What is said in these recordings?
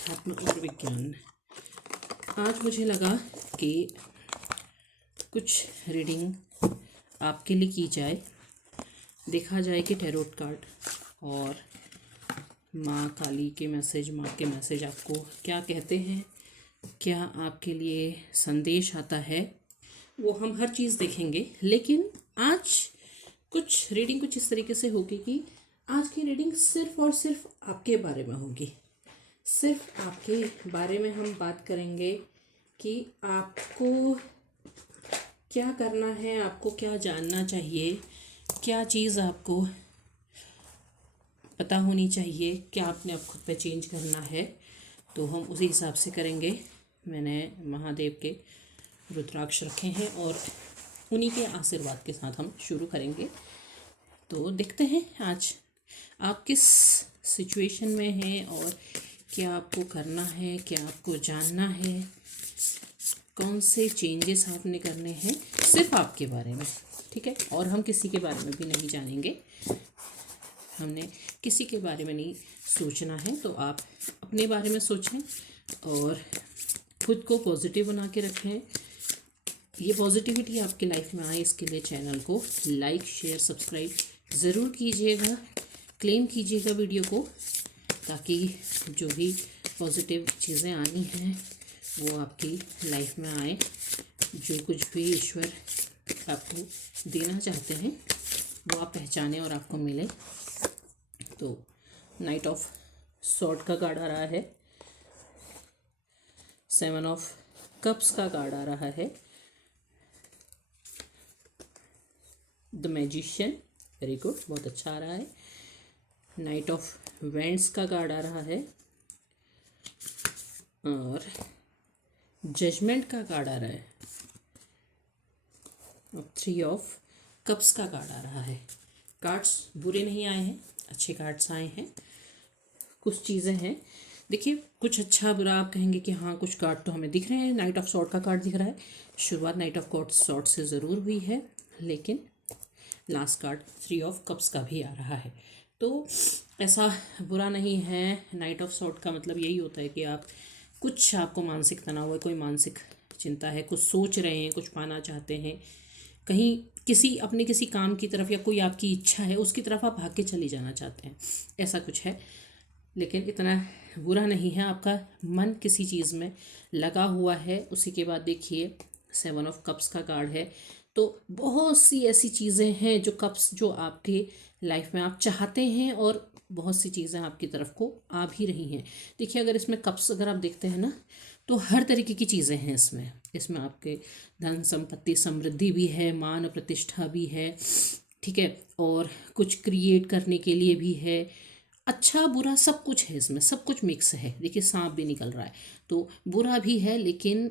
अध्यात्म और विज्ञान। आज मुझे लगा कि कुछ रीडिंग आपके लिए की जाए, देखा जाए कि टैरोट कार्ड और माँ काली के मैसेज, माँ के मैसेज आपको क्या कहते हैं, क्या आपके लिए संदेश आता है, वो हम हर चीज़ देखेंगे। लेकिन आज कुछ रीडिंग कुछ इस तरीके से होगी कि आज की रीडिंग सिर्फ और सिर्फ आपके बारे में होगी। सिर्फ आपके बारे में हम बात करेंगे कि आपको क्या करना है, आपको क्या जानना चाहिए, क्या चीज़ आपको पता होनी चाहिए, क्या आपने अब खुद पे चेंज करना है, तो हम उसी हिसाब से करेंगे। मैंने महादेव के रुद्राक्ष रखे हैं और उन्हीं के आशीर्वाद के साथ हम शुरू करेंगे। तो देखते हैं आज आप किस सिचुएशन में हैं और क्या आपको करना है, क्या आपको जानना है, कौन से चेंजेस आपने करने हैं, सिर्फ आपके बारे में। ठीक है, और हम किसी के बारे में भी नहीं जानेंगे, हमने किसी के बारे में नहीं सोचना है। तो आप अपने बारे में सोचें और खुद को पॉजिटिव बना के रखें। ये पॉजिटिविटी आपकी लाइफ में आए, इसके लिए चैनल को लाइक, शेयर, सब्सक्राइब ज़रूर कीजिएगा, क्लेम कीजिएगा वीडियो को, ताकि जो भी पॉजिटिव चीज़ें आनी हैं वो आपकी लाइफ में आए। जो कुछ भी ईश्वर आपको देना चाहते हैं वो आप पहचानें और आपको मिले। तो नाइट ऑफ सॉर्ड का कार्ड आ रहा है, 7 ऑफ कप्स का कार्ड आ रहा है, द मैजिशियन, वेरी गुड, बहुत अच्छा आ रहा है। नाइट ऑफ वेंट्स का कार्ड आ रहा है और जजमेंट का कार्ड आ रहा है और 3 ऑफ कप्स का कार्ड आ रहा है। कार्ड्स बुरे नहीं आए हैं, अच्छे कार्ड्स आए हैं। कुछ चीज़ें हैं, देखिए, कुछ अच्छा बुरा आप कहेंगे कि हाँ कुछ कार्ड तो हमें दिख रहे हैं। नाइट ऑफ सॉर्ड का कार्ड दिख रहा है, शुरुआत नाइट ऑफ सॉर्ड से ज़रूर हुई है, लेकिन लास्ट कार्ड 3 ऑफ कप्स का भी आ रहा है। तो ऐसा बुरा नहीं है। नाइट ऑफ सॉर्ड का मतलब यही होता है कि आप कुछ, आपको मानसिक तनाव है, कोई मानसिक चिंता है, कुछ सोच रहे हैं, कुछ पाना चाहते हैं, कहीं किसी अपने किसी काम की तरफ, या कोई आपकी इच्छा है उसकी तरफ आप भाग के चले जाना चाहते हैं, ऐसा कुछ है। लेकिन इतना बुरा नहीं है, आपका मन किसी चीज़ में लगा हुआ है। उसी के बाद देखिए 7 ऑफ कप्स का कार्ड है, तो बहुत सी ऐसी चीज़ें हैं जो कप्स, जो आपके लाइफ में आप चाहते हैं और बहुत सी चीज़ें आपकी तरफ को आ भी रही हैं। देखिए, अगर इसमें कप्स अगर आप देखते हैं ना, तो हर तरीके की चीज़ें हैं इसमें आपके धन संपत्ति समृद्धि भी है, मान प्रतिष्ठा भी है, ठीक है, और कुछ क्रिएट करने के लिए भी है, अच्छा बुरा सब कुछ है इसमें, सब कुछ मिक्स है। देखिए, सांप भी निकल रहा है, तो बुरा भी है लेकिन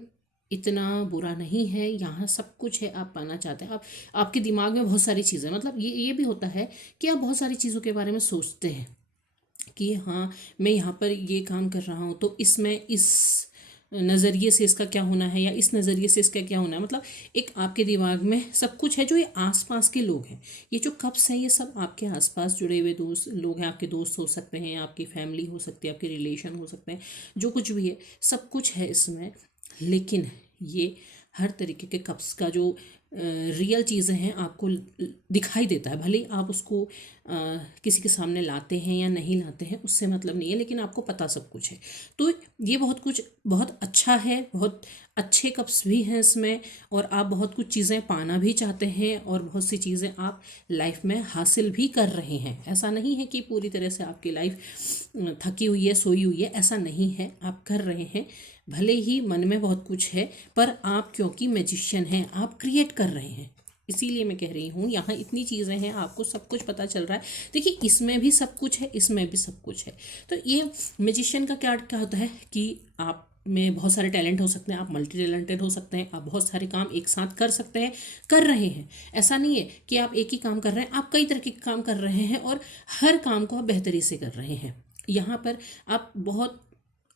इतना बुरा नहीं है। यहाँ सब कुछ है, आप पाना चाहते हैं। आप, आपके दिमाग में बहुत सारी चीज़ें, मतलब ये भी होता है कि आप बहुत सारी चीज़ों के बारे में सोचते हैं कि हाँ मैं यहाँ पर ये काम कर रहा हूँ तो इसमें इस नज़रिए से इसका क्या होना है, या इस नज़रिए से इसका क्या होना है। मतलब एक आपके दिमाग में सब कुछ है। जो ये आसपास के लोग हैं, ये जो कप्स हैं, ये सब आपके आसपास जुड़े हुए दोस्त लोग हैं। आपके दोस्त हो सकते हैं, आपकी फैमिली हो सकती है, आपके रिलेशन हो सकते हैं, जो कुछ भी है सब कुछ है इसमें। लेकिन ये हर तरीके के कप्स का जो रियल चीज़ें हैं आपको दिखाई देता है। भले ही आप उसको किसी के सामने लाते हैं या नहीं लाते हैं, उससे मतलब नहीं है, लेकिन आपको पता सब कुछ है। तो ये बहुत कुछ बहुत अच्छा है, बहुत अच्छे कप्स भी हैं इसमें, और आप बहुत कुछ चीज़ें पाना भी चाहते हैं और बहुत सी चीज़ें आप लाइफ में हासिल भी कर रहे हैं। ऐसा नहीं है कि पूरी तरह से आपकी लाइफ थकी हुई है, सोई हुई है, ऐसा नहीं है, आप कर रहे हैं। भले ही मन में बहुत कुछ है, पर आप क्योंकि मैजिशियन हैं, आप क्रिएट कर रहे हैं। इसीलिए मैं कह रही हूँ यहाँ इतनी चीज़ें हैं, आपको सब कुछ पता चल रहा है। देखिए, इसमें भी सब कुछ है, इसमें भी सब कुछ है। तो ये मैजिशियन का क्या होता है कि आप में बहुत सारे टैलेंट हो सकते हैं, आप मल्टी टैलेंटेड हो सकते हैं, आप बहुत सारे काम एक साथ कर सकते हैं, कर रहे हैं। ऐसा नहीं है कि आप एक ही काम कर रहे हैं, आप कई तरह के काम कर रहे हैं और हर काम को आप बेहतरी से कर रहे हैं। यहाँ पर आप बहुत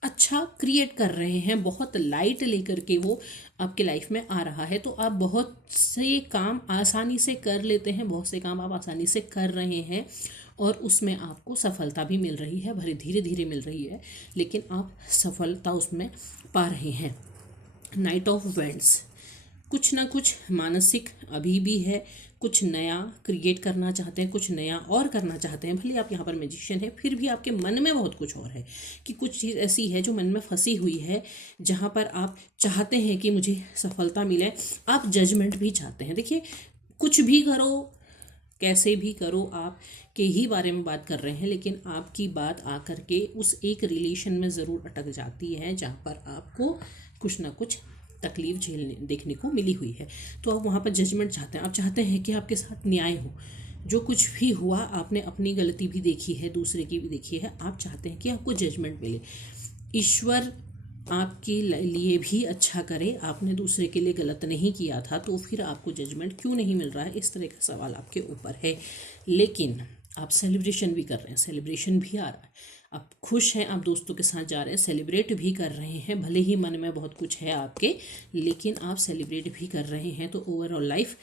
अच्छा क्रिएट कर रहे हैं, बहुत लाइट लेकर के वो आपके लाइफ में आ रहा है, तो आप बहुत से काम आसानी से कर लेते हैं, बहुत से काम आप आसानी से कर रहे हैं और उसमें आपको सफलता भी मिल रही है, भले धीरे धीरे मिल रही है, लेकिन आप सफलता उसमें पा रहे हैं। नाइट ऑफ वेंट्स, कुछ ना कुछ मानसिक अभी भी है, कुछ नया क्रिएट करना चाहते हैं, कुछ नया और करना चाहते हैं। भले आप यहाँ पर मैजिशियन है, फिर भी आपके मन में बहुत कुछ और है कि कुछ चीज़ ऐसी है जो मन में फंसी हुई है, जहाँ पर आप चाहते हैं कि मुझे सफलता मिले। आप जजमेंट भी चाहते हैं। देखिए, कुछ भी करो, कैसे भी करो, आप के ही बारे में बात कर रहे हैं, लेकिन आपकी बात आकर के उस एक रिलेशन में ज़रूर अटक जाती है जहाँ पर आपको कुछ ना कुछ तकलीफ झेलने देखने को मिली हुई है। तो आप वहाँ पर जजमेंट चाहते हैं, आप चाहते हैं कि आपके साथ न्याय हो। जो कुछ भी हुआ, आपने अपनी गलती भी देखी है, दूसरे की भी देखी है, आप चाहते हैं कि आपको जजमेंट मिले। ईश्वर आपके लिए भी अच्छा करे, आपने दूसरे के लिए गलत नहीं किया था तो फिर आपको जजमेंट क्यों नहीं मिल रहा है, इस तरह का सवाल आपके ऊपर है। लेकिन आप सेलिब्रेशन भी कर रहे हैं, सेलिब्रेशन भी आ रहा है, आप खुश हैं, आप दोस्तों के साथ जा रहे हैं, सेलिब्रेट भी कर रहे हैं। भले ही मन में बहुत कुछ है आपके, लेकिन आप सेलिब्रेट भी कर रहे हैं। तो ओवरऑल लाइफ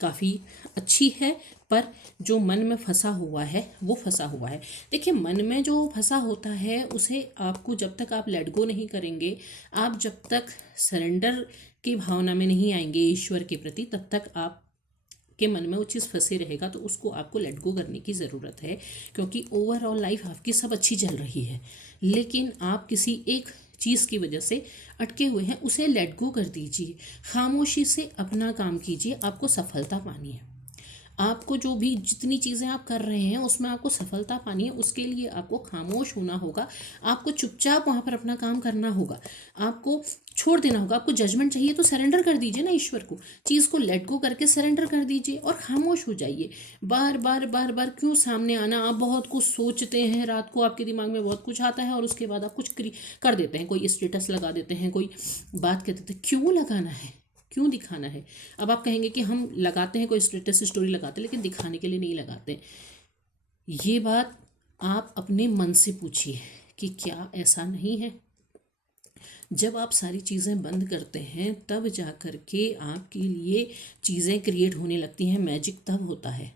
काफ़ी अच्छी है, पर जो मन में फंसा हुआ है वो फंसा हुआ है। देखिए, मन में जो फंसा होता है उसे आपको, जब तक आप लेट गो नहीं करेंगे, आप जब तक सरेंडर की भावना में नहीं आएंगे ईश्वर के प्रति, तब तक आप के मन में वो चीज़ फंसे रहेगा। तो उसको आपको लेट गो करने की ज़रूरत है, क्योंकि ओवरऑल लाइफ आपकी सब अच्छी चल रही है, लेकिन आप किसी एक चीज़ की वजह से अटके हुए हैं। उसे लेट गो कर दीजिए, खामोशी से अपना काम कीजिए। आपको सफलता पानी है, आपको जो भी जितनी चीज़ें आप कर रहे हैं उसमें आपको सफलता पानी है, उसके लिए आपको खामोश होना होगा, आपको चुपचाप वहाँ पर अपना काम करना होगा, आपको छोड़ देना होगा। आपको जजमेंट चाहिए तो सरेंडर कर दीजिए ना ईश्वर को, चीज़ को लेट गो करके सरेंडर कर दीजिए और खामोश हो जाइए। बार बार बार बार क्यों सामने आना, आप बहुत कुछ सोचते हैं, रात को आपके दिमाग में बहुत कुछ आता है और उसके बाद आप कुछ कर देते हैं, कोई स्टेटस लगा देते हैं, कोई बात कर देते हैं। क्यों लगाना है, क्यों दिखाना है? अब आप कहेंगे कि हम लगाते हैं, कोई स्टेटस स्टोरी लगाते हैं, लेकिन दिखाने के लिए नहीं लगाते। ये बात आप अपने मन से पूछिए कि क्या ऐसा नहीं है? जब आप सारी चीज़ें बंद करते हैं तब जा कर के आपके लिए चीज़ें क्रिएट होने लगती हैं। मैजिक तब होता है,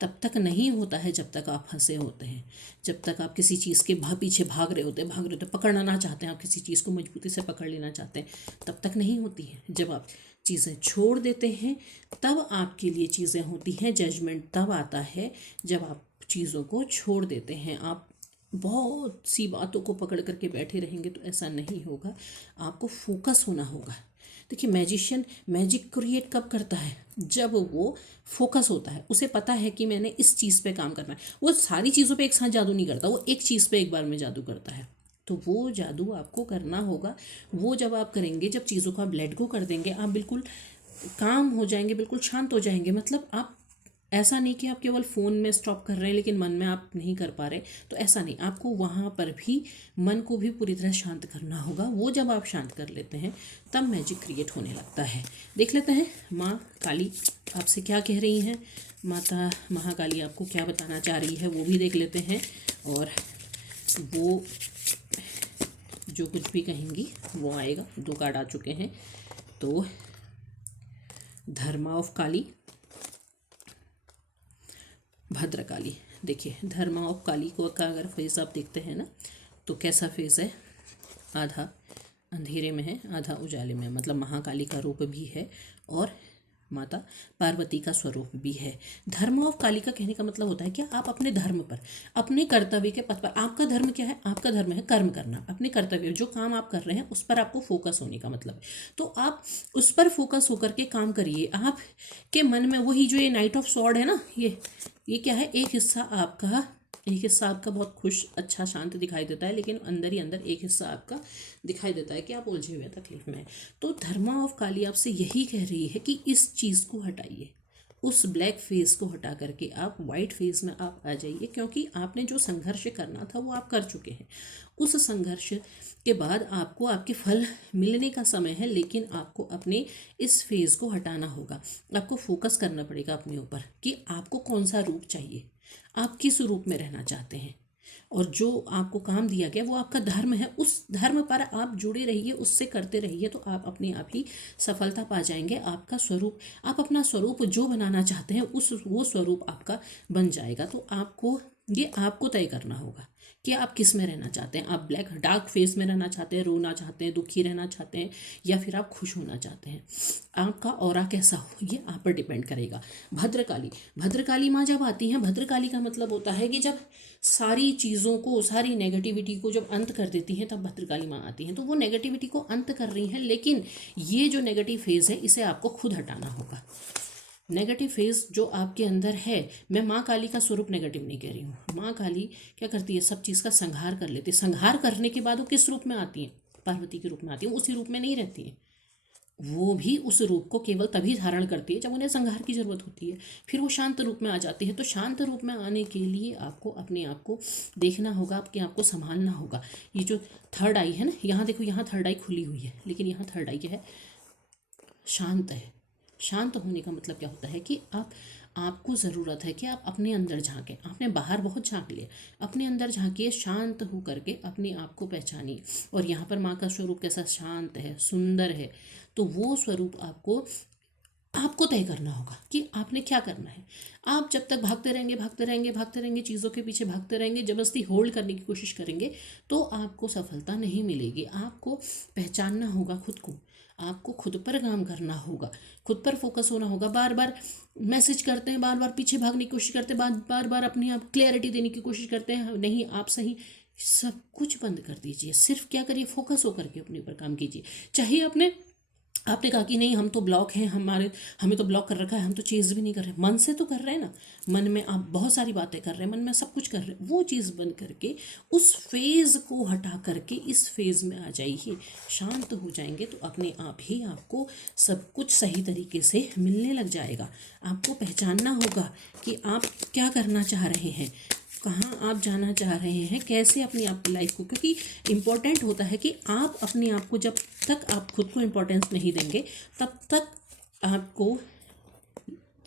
तब तक नहीं होता है जब तक आप फंसे होते हैं, जब तक आप किसी चीज़ के पीछे भाग रहे होते पकड़ना ना चाहते हैं, आप किसी चीज़ को मजबूती से पकड़ लेना चाहते हैं, तब तक नहीं होती है। जब आप चीज़ें छोड़ देते हैं तब आपके लिए चीज़ें होती हैं। जजमेंट तब आता है जब आप चीज़ों को छोड़ देते हैं। आप बहुत सी बातों को पकड़ करके बैठे रहेंगे तो ऐसा नहीं होगा, आपको फोकस होना होगा। देखिए, मैजिशियन मैजिक क्रिएट कब करता है? जब वो फोकस होता है, उसे पता है कि मैंने इस चीज़ पे काम करना है। वो सारी चीज़ों पे एक साथ जादू नहीं करता, वो एक चीज़ पे एक बार में जादू करता है। तो वो जादू आपको करना होगा। वो जब आप करेंगे, जब चीज़ों को आप लेट गो कर देंगे, आप बिल्कुल काम हो जाएंगे, बिल्कुल शांत हो जाएंगे। मतलब आप, ऐसा नहीं कि आप केवल फ़ोन में स्टॉप कर रहे हैं लेकिन मन में आप नहीं कर पा रहे, तो ऐसा नहीं, आपको वहाँ पर भी मन को भी पूरी तरह शांत करना होगा। वो जब आप शांत कर लेते हैं तब मैजिक क्रिएट होने लगता है। देख लेते हैं माँ काली आपसे क्या कह रही हैं, माता महाकाली आपको क्या बताना चाह रही है वो भी देख लेते हैं। और वो जो कुछ भी कहेंगी वो आएगा। 2 कार्ड आ चुके हैं। तो धर्मा ऑफ काली, भद्रकाली। देखिए, धर्मा ऑफ काली को का अगर फेस आप देखते हैं ना, तो कैसा फेस है? आधा अंधेरे में है, आधा उजाले में है। मतलब महाकाली का रूप भी है और माता पार्वती का स्वरूप भी है। धर्म ऑफ काली का कहने का मतलब होता है क्या? आप अपने धर्म पर, अपने कर्तव्य के पथ पर। आपका धर्म क्या है? आपका धर्म है कर्म करना, अपने कर्तव्य, जो काम आप कर रहे हैं उस पर आपको फोकस होने का मतलब है। तो आप उस पर फोकस होकर के काम करिए। आप के मन में वही जो ये नाइट ऑफ सॉर्ड है ना, ये क्या है? एक हिस्सा आपका बहुत खुश, अच्छा, शांत दिखाई देता है, लेकिन अंदर ही अंदर एक हिस्सा आपका दिखाई देता है कि आप उलझे हुए तकलीफ में हैं। तो धर्मा ऑफ काली आपसे यही कह रही है कि इस चीज़ को हटाइए, उस ब्लैक फेस को हटा करके आप वाइट फेस में आप आ जाइए, क्योंकि आपने जो संघर्ष करना था वो आप कर चुके हैं। उस संघर्ष के बाद आपको आपके फल मिलने का समय है, लेकिन आपको अपने इस फेज़ को हटाना होगा। आपको फोकस करना पड़ेगा अपने ऊपर कि आपको कौन सा रूप चाहिए, आप किस रूप में रहना चाहते हैं। और जो आपको काम दिया गया वो आपका धर्म है, उस धर्म पर आप जुड़े रहिए, उससे करते रहिए, तो आप अपने आप ही सफलता पा जाएंगे। आपका स्वरूप, आप अपना स्वरूप जो बनाना चाहते हैं उस वो स्वरूप आपका बन जाएगा। तो आपको ये आपको तय करना होगा कि आप किस में रहना चाहते हैं। आप ब्लैक डार्क फेस में रहना चाहते हैं, रोना चाहते हैं, दुखी रहना चाहते हैं, या फिर आप खुश होना चाहते हैं। आपका ऑरा कैसा हो ये आप पर डिपेंड करेगा। भद्रकाली, भद्रकाली माँ जब आती हैं, भद्रकाली का मतलब होता है कि जब सारी चीज़ों को, सारी नेगेटिविटी को जब अंत कर देती हैं, तब भद्रकाली माँ आती हैं। तो वो नेगेटिविटी को अंत कर रही हैं, लेकिन ये जो नेगेटिव फेज़ है इसे आपको खुद हटाना होगा। नेगेटिव फेज जो आपके अंदर है, मैं माँ काली का स्वरूप नेगेटिव नहीं कह रही हूँ। माँ काली क्या करती है, सब चीज़ का संहार कर लेती है। संहार करने के बाद वो किस रूप में आती हैं, पार्वती के रूप में आती हैं। उसी रूप में नहीं रहती हैं, वो भी उस रूप को केवल तभी धारण करती है जब उन्हें संहार की जरूरत होती है। फिर वो शांत रूप में आ जाती है। तो शांत रूप में आने के लिए आपको अपने आप को देखना होगा, आपके आप को संभालना होगा। ये जो थर्ड आई है ना, यहाँ देखो, यहाँ थर्ड आई खुली हुई है, लेकिन यहाँ थर्ड आई क्या है, शांत है। शांत होने का मतलब क्या होता है कि आपको ज़रूरत है कि आप अपने अंदर झांकें। आपने बाहर बहुत झांक लिया, अपने अंदर झांकिए, शांत हो करके अपने आप को पहचानिए। और यहाँ पर माँ का स्वरूप कैसा शांत है, सुंदर है। तो वो स्वरूप आपको तय करना होगा कि आपने क्या करना है। आप जब तक भागते रहेंगे, भागते रहेंगे, भागते रहेंगे, चीज़ों के पीछे भागते रहेंगे, ज़बरदस्ती होल्ड करने की कोशिश करेंगे, तो आपको सफलता नहीं मिलेगी। आपको पहचानना होगा खुद को, आपको खुद पर काम करना होगा, खुद पर फोकस होना होगा। बार बार मैसेज करते हैं, बार बार पीछे भागने की कोशिश करते हैं, बार बार अपने आप क्लैरिटी देने की कोशिश करते हैं, नहीं आप सही, सब कुछ बंद कर दीजिए। सिर्फ क्या करिए, फोकस होकर के अपने ऊपर काम कीजिए। चाहे आपने कहा कि नहीं हम तो ब्लॉक हैं, हमें तो ब्लॉक कर रखा है, हम तो चीज़ भी नहीं कर रहे, मन से तो कर रहे हैं ना, मन में आप बहुत सारी बातें कर रहे हैं, मन में सब कुछ कर रहे हैं, वो चीज़ बंद करके उस फेज़ को हटा करके इस फेज़ में आ जाइए। शांत हो जाएंगे तो अपने आप ही आपको सब कुछ सही तरीके से मिलने लग जाएगा। आपको पहचानना होगा कि आप क्या करना चाह रहे हैं, कहाँ आप जाना चाह रहे हैं, कैसे अपनी आप लाइफ को, क्योंकि इम्पोर्टेंट होता है कि आप अपने आप को, जब तक आप खुद को इम्पोर्टेंस नहीं देंगे तब तक आपको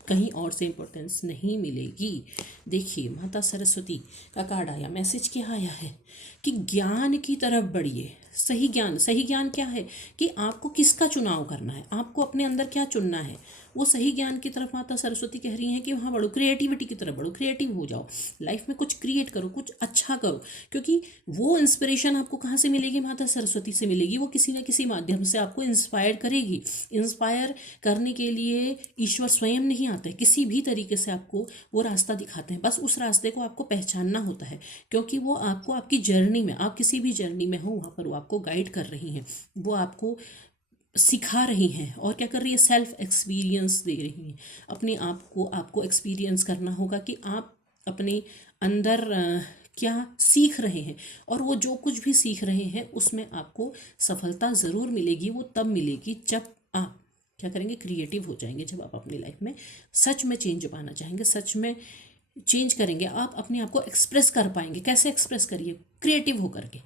कहीं और से इम्पोर्टेंस नहीं मिलेगी। देखिए माता सरस्वती का कार्ड आया, मैसेज क्या आया है कि ज्ञान की तरफ बढ़िए। सही ज्ञान, सही ज्ञान क्या है कि आपको किसका चुनाव करना है, आपको अपने अंदर क्या चुनना है, वो सही ज्ञान की तरफ माता सरस्वती कह रही हैं कि वहाँ बढ़ो, क्रिएटिविटी की तरफ बढ़ो, क्रिएटिव हो जाओ, लाइफ में कुछ क्रिएट करो, कुछ अच्छा करो। क्योंकि वो इंस्पिरेशन आपको कहाँ से मिलेगी, माता सरस्वती से मिलेगी। वो किसी न किसी माध्यम से आपको इंस्पायर करेगी। इंस्पायर करने के लिए ईश्वर स्वयं नहीं आते, किसी भी तरीके से आपको वो रास्ता दिखाते हैं। बस उस रास्ते को आपको पहचानना होता है, क्योंकि वो आपको आपकी जर्नी में, आप किसी भी जर्नी में हो वहाँ पर वो आपको गाइड कर रही हैं, वो आपको सिखा रही हैं। और क्या कर रही है, सेल्फ एक्सपीरियंस दे रही हैं। अपने आप को आपको एक्सपीरियंस करना होगा कि आप अपने अंदर क्या सीख रहे हैं, और वो जो कुछ भी सीख रहे हैं उसमें आपको सफलता ज़रूर मिलेगी। वो तब मिलेगी जब आप क्या करेंगे, क्रिएटिव हो जाएंगे। जब आप अपनी लाइफ में सच में चेंज पाना चाहेंगे, सच में चेंज करेंगे, आप अपने आप को एक्सप्रेस कर पाएंगे। कैसे एक्सप्रेस करिए, क्रिएटिव होकर के।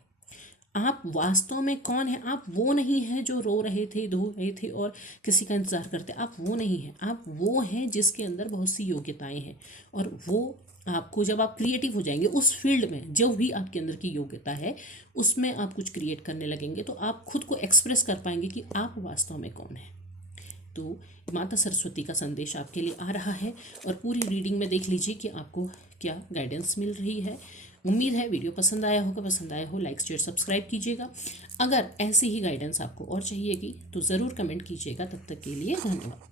आप वास्तव में कौन है, आप वो नहीं हैं जो रो रहे थे, धो रहे थे और किसी का इंतज़ार करते, आप वो नहीं हैं। आप वो हैं जिसके अंदर बहुत सी योग्यताएं हैं, और वो आपको, जब आप क्रिएटिव हो जाएंगे उस फील्ड में, जो भी आपके अंदर की योग्यता है उसमें आप कुछ क्रिएट करने लगेंगे, तो आप खुद को एक्सप्रेस कर पाएंगे कि आप वास्तव में कौन है। तो माता सरस्वती का संदेश आपके लिए आ रहा है, और पूरी रीडिंग में देख लीजिए कि आपको क्या गाइडेंस मिल रही है। उम्मीद है वीडियो पसंद आया होगा, पसंद आया हो लाइक शेयर सब्सक्राइब कीजिएगा। अगर ऐसी ही गाइडेंस आपको और चाहिएगी तो ज़रूर कमेंट कीजिएगा। तब तक के लिए धन्यवाद।